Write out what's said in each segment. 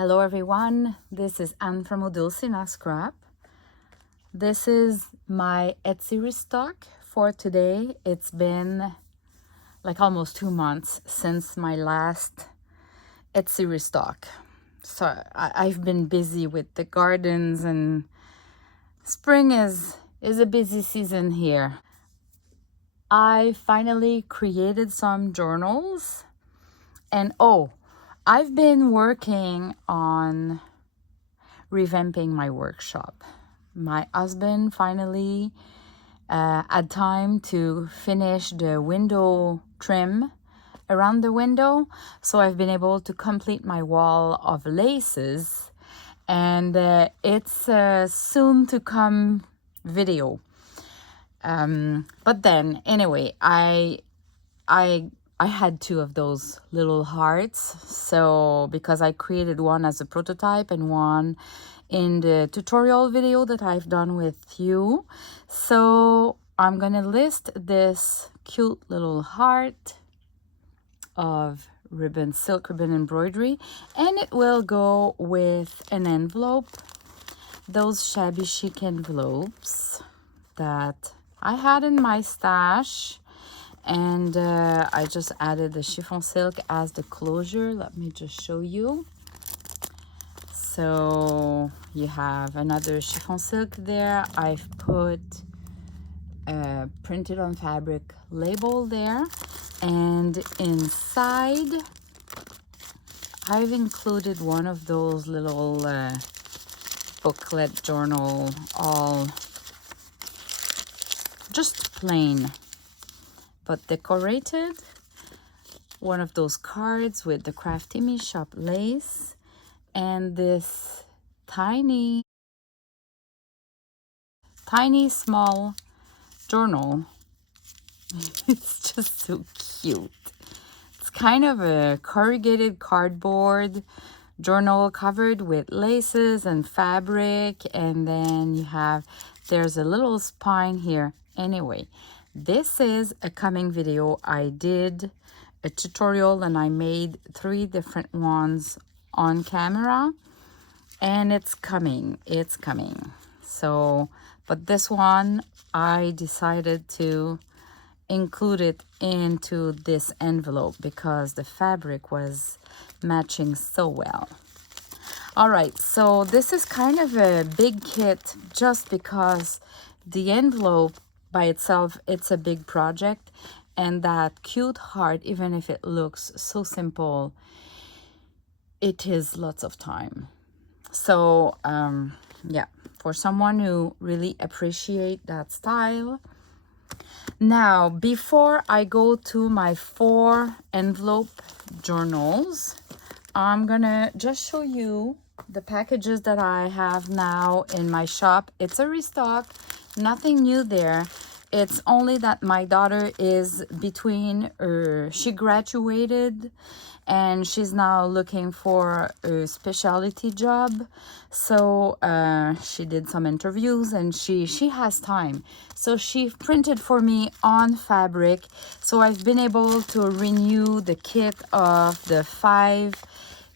Hello everyone, this is Anne from Odulcina Scrap. This is my Etsy restock for today. It's been like almost 2 months since my last Etsy restock. So I've been busy with the gardens, and spring is a busy season here. I finally created some journals, and I've been working on revamping my workshop. My husband finally had time to finish the window trim around the window, so I've been able to complete my wall of laces, and it's a soon to come video. But then anyway, I had 2 of those little hearts, so because I created one as a prototype and one in the tutorial video that I've done with you. So I'm gonna list this cute little heart of ribbon, silk ribbon embroidery, and it will go with an envelope, those shabby chic envelopes that I had in my stash. And I just added the chiffon silk as the closure. Let me just show you. So you have another chiffon silk there. I've put a printed on fabric label there, and inside I've included one of those little booklet journal, all just plain but decorated. One of those cards with the Crafty Me Shop lace, and this tiny small journal. It's just so cute. It's kind of a corrugated cardboard journal covered with laces and fabric, and then there's a little spine here. Anyway, this is a coming video. I did a tutorial and I made 3 different ones on camera, and it's coming. So, but this one I decided to include it into this envelope because the fabric was matching so well. All right, so this is kind of a big kit just because the envelope by itself, it's a big project, and that cute heart, even if it looks so simple, it is lots of time. So yeah, for someone who really appreciate that style. Now, before I go to my 4 envelope journals, I'm gonna just show you the packages that I have now in my shop. It's a restock, nothing new there. It's only that my daughter is she graduated and she's now looking for a specialty job. So she did some interviews and she has time. So she printed for me on fabric. So I've been able to renew the kit of the 5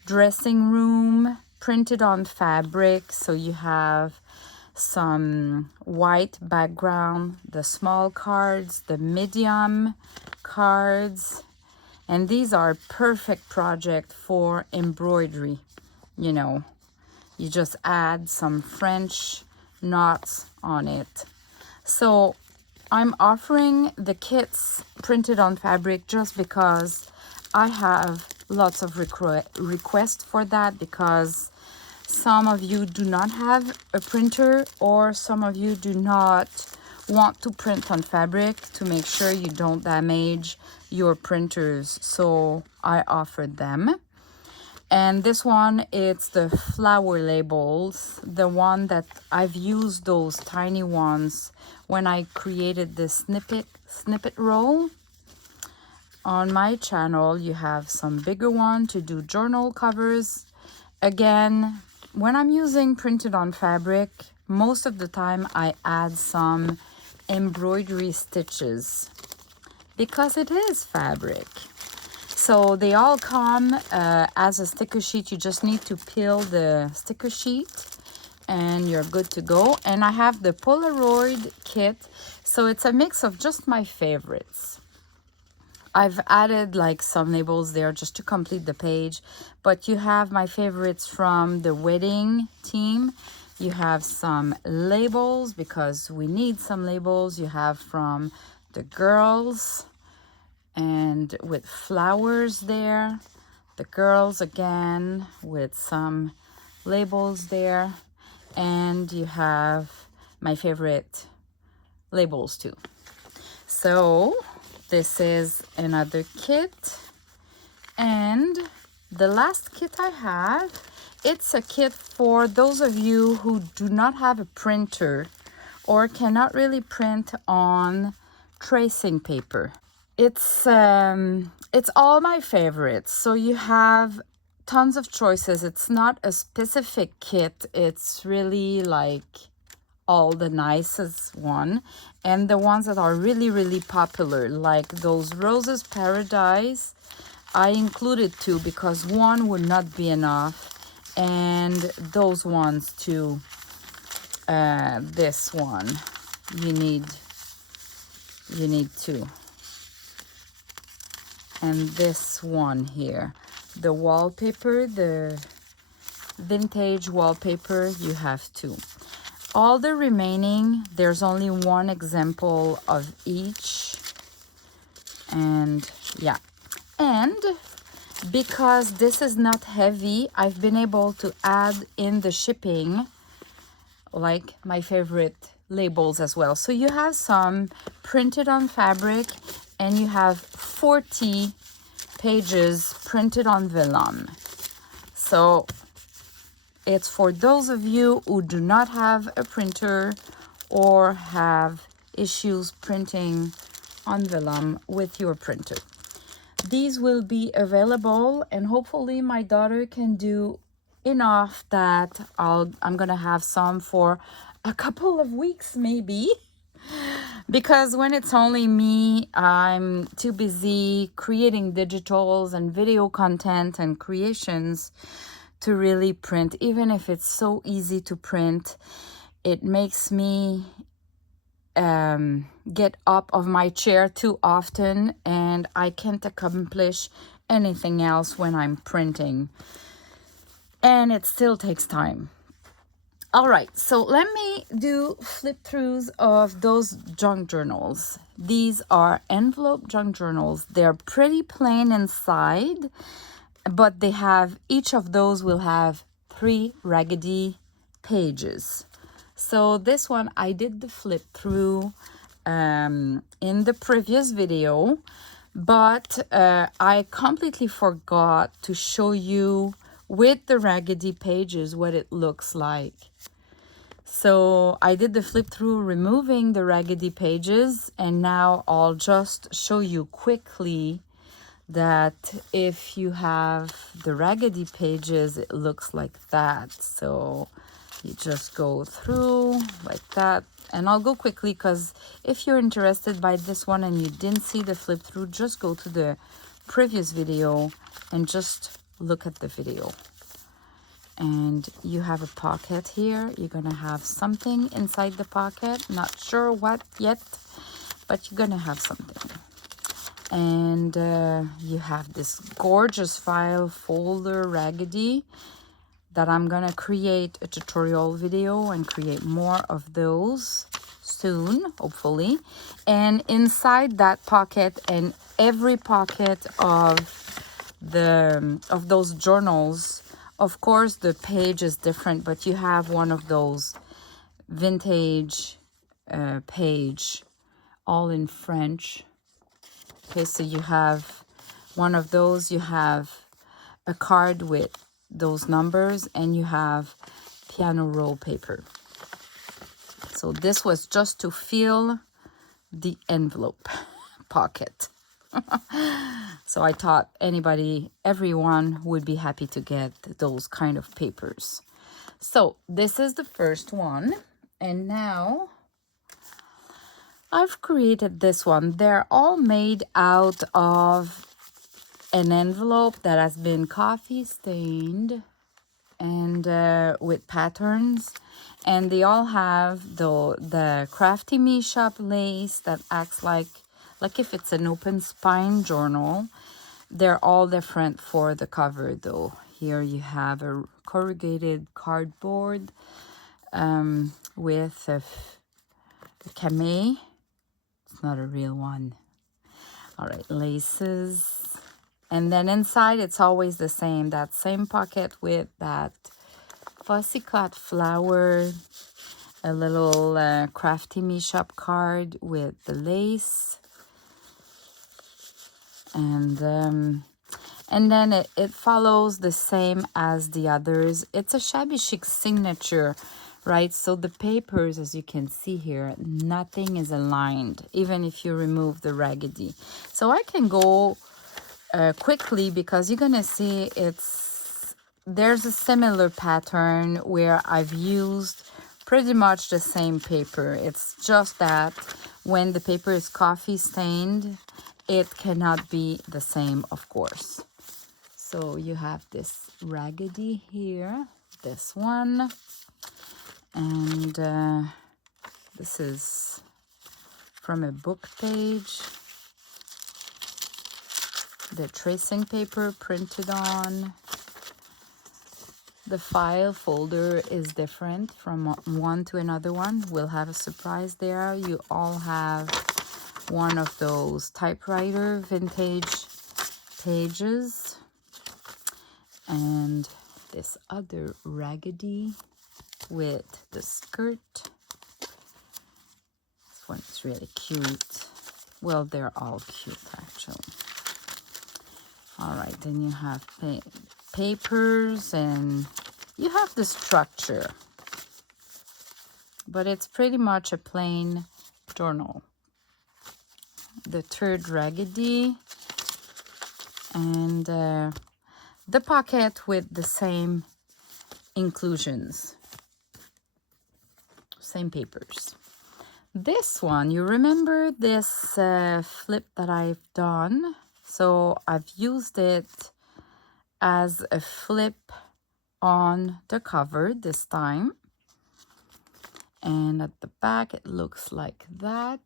dressing room printed on fabric. So you have some white background, the small cards, the medium cards, and these are perfect project for embroidery. You know, you just add some French knots on it. So I'm offering the kits printed on fabric just because I have lots of requests for that, because some of you do not have a printer, or some of you do not want to print on fabric to make sure you don't damage your printers. So I offered them. And this one, it's the flower labels, the one that I've used, those tiny ones when I created the snippet roll. On my channel, you have some bigger one to do journal covers. Again, when I'm using printed on fabric, most of the time I add some embroidery stitches because it is fabric. So they all come as a sticker sheet. You just need to peel the sticker sheet and you're good to go. And I have the Polaroid kit. So it's a mix of just my favorites. I've added like some labels there just to complete the page, but you have my favorites from the wedding team. You have some labels because we need some labels. You have from the girls and with flowers there. The girls again with some labels there. And you have my favorite labels too. So this is another kit. And the last kit I have, it's a kit for those of you who do not have a printer or cannot really print on tracing paper. It's all my favorites. So you have tons of choices. It's not a specific kit. It's really like all the nicest one, and the ones that are really, really popular, like those Roses Paradise. I included two because one would not be enough, and those ones too. This one, you need two. And this one here, the wallpaper, the vintage wallpaper, you have two. All the remaining, there's only one example of each. And yeah. And because this is not heavy, I've been able to add in the shipping like my favorite labels as well. So you have some printed on fabric, and you have 40 pages printed on vellum. So it's for those of you who do not have a printer or have issues printing on vellum with your printer. These will be available, and hopefully my daughter can do enough that I'm gonna have some for a couple of weeks maybe. Because when it's only me, I'm too busy creating digitals and video content and creations to really print. Even if it's so easy to print, it makes me get up of my chair too often, and I can't accomplish anything else when I'm printing. And it still takes time. All right, so let me do flip throughs of those junk journals. These are envelope junk journals. They're pretty plain inside, but they have, each of those will have 3 raggedy pages. So this one, I did the flip through in the previous video, but I completely forgot to show you with the raggedy pages what it looks like. So I did the flip through removing the raggedy pages, and now I'll just show you quickly that if you have the raggedy pages, it looks like that. So you just go through like that, and I'll go quickly because if you're interested by this one and you didn't see the flip through, just go to the previous video and just look at the video. And you have a pocket here. You're gonna have something inside the pocket, not sure what yet, but you're gonna have something. And you have this gorgeous file folder raggedy that I'm gonna create a tutorial video and create more of those soon, hopefully. And inside that pocket and every pocket of those journals, of course the page is different, but you have one of those vintage page all in French. Okay, so you have one of those, you have a card with those numbers, and you have piano roll paper. So this was just to fill the envelope pocket. So I thought everyone would be happy to get those kind of papers. So this is the first one, and now I've created this one. They're all made out of an envelope that has been coffee stained and with patterns, and they all have the Crafty Me Shop lace that acts like if it's an open spine journal. They're all different for the cover though. Here you have a corrugated cardboard with a camé. It's not a real one. All right, laces. And then inside, it's always the same. That same pocket with that fussy cut flower, a little Crafty Me Shop card with the lace. And then it follows the same as the others. It's a Shabby Chic signature, right? So the papers, as you can see here, nothing is aligned, even if you remove the raggedy. So I can go quickly because you're gonna see there's a similar pattern where I've used pretty much the same paper. It's just that when the paper is coffee stained, it cannot be the same, of course. So you have this raggedy here, this one, and this is from a book page. The tracing paper printed on. The file folder is different from one to another one. We'll have a surprise there. You all have one of those typewriter vintage pages. And this other raggedy with the skirt. This one's really cute. Well, they're all cute actually. All right, then you have papers and you have the structure, but it's pretty much a plain journal. The third raggedy and the pocket with the same inclusions, same papers. This one, you remember this flip that I've done? So I've used it as a flip on the cover this time. And at the back, it looks like that.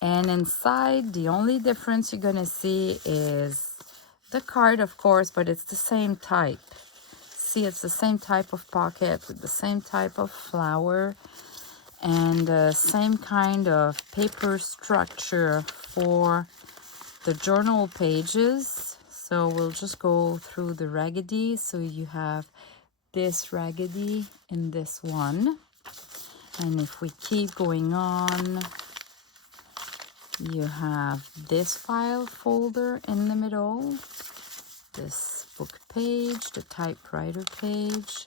And inside, the only difference you're gonna see is the card, of course, but it's the same type. See, it's the same type of pocket with the same type of flower and the same kind of paper structure for the journal pages. So we'll just go through the raggedy. So you have this raggedy in this one. And if we keep going on, you have this file folder in the middle, this book page, the typewriter page.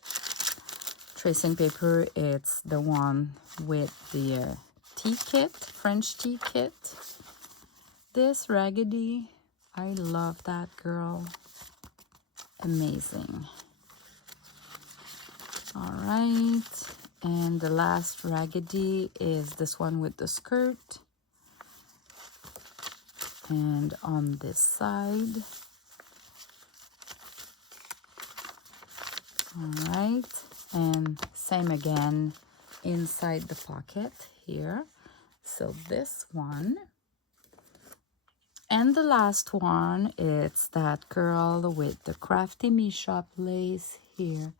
Tracing paper, it's the one with the tea kit, French tea kit. This raggedy, I love that girl. Amazing. All right, and the last raggedy is this one with the skirt. And on this side. All right, and same again inside the pocket here. So this one. And the last one, it's that girl with the Crafty Me Shop lace here.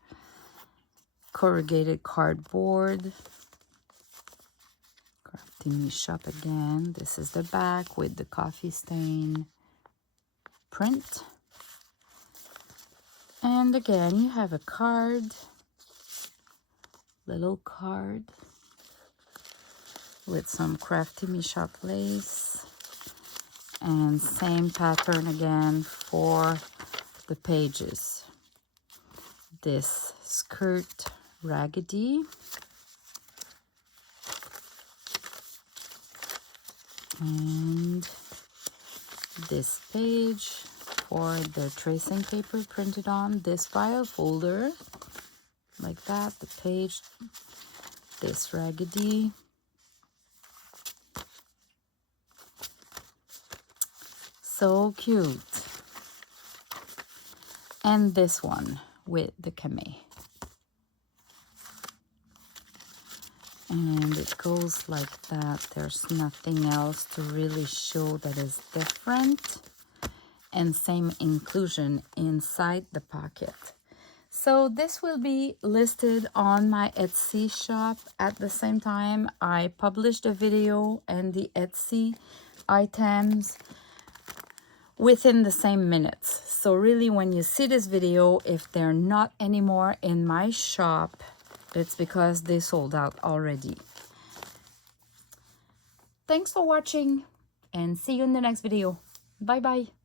Corrugated cardboard. Crafty Me Shop again. This is the back with the coffee stain print. And again, you have a card. Little card. With some Crafty Me Shop lace. And same pattern again for the pages. This skirt raggedy. And this page for the tracing paper printed on. This file folder, like that, the page, this raggedy. So cute. and this one with the camé. And it goes like that. There's nothing else to really show that is different. And same inclusion inside the pocket. So this will be listed on my Etsy shop. At the same time, I published a video and the Etsy items within the same minutes. So really, when you see this video, if they're not anymore in my shop, it's because they sold out already. Thanks for watching and see you in the next video. Bye bye.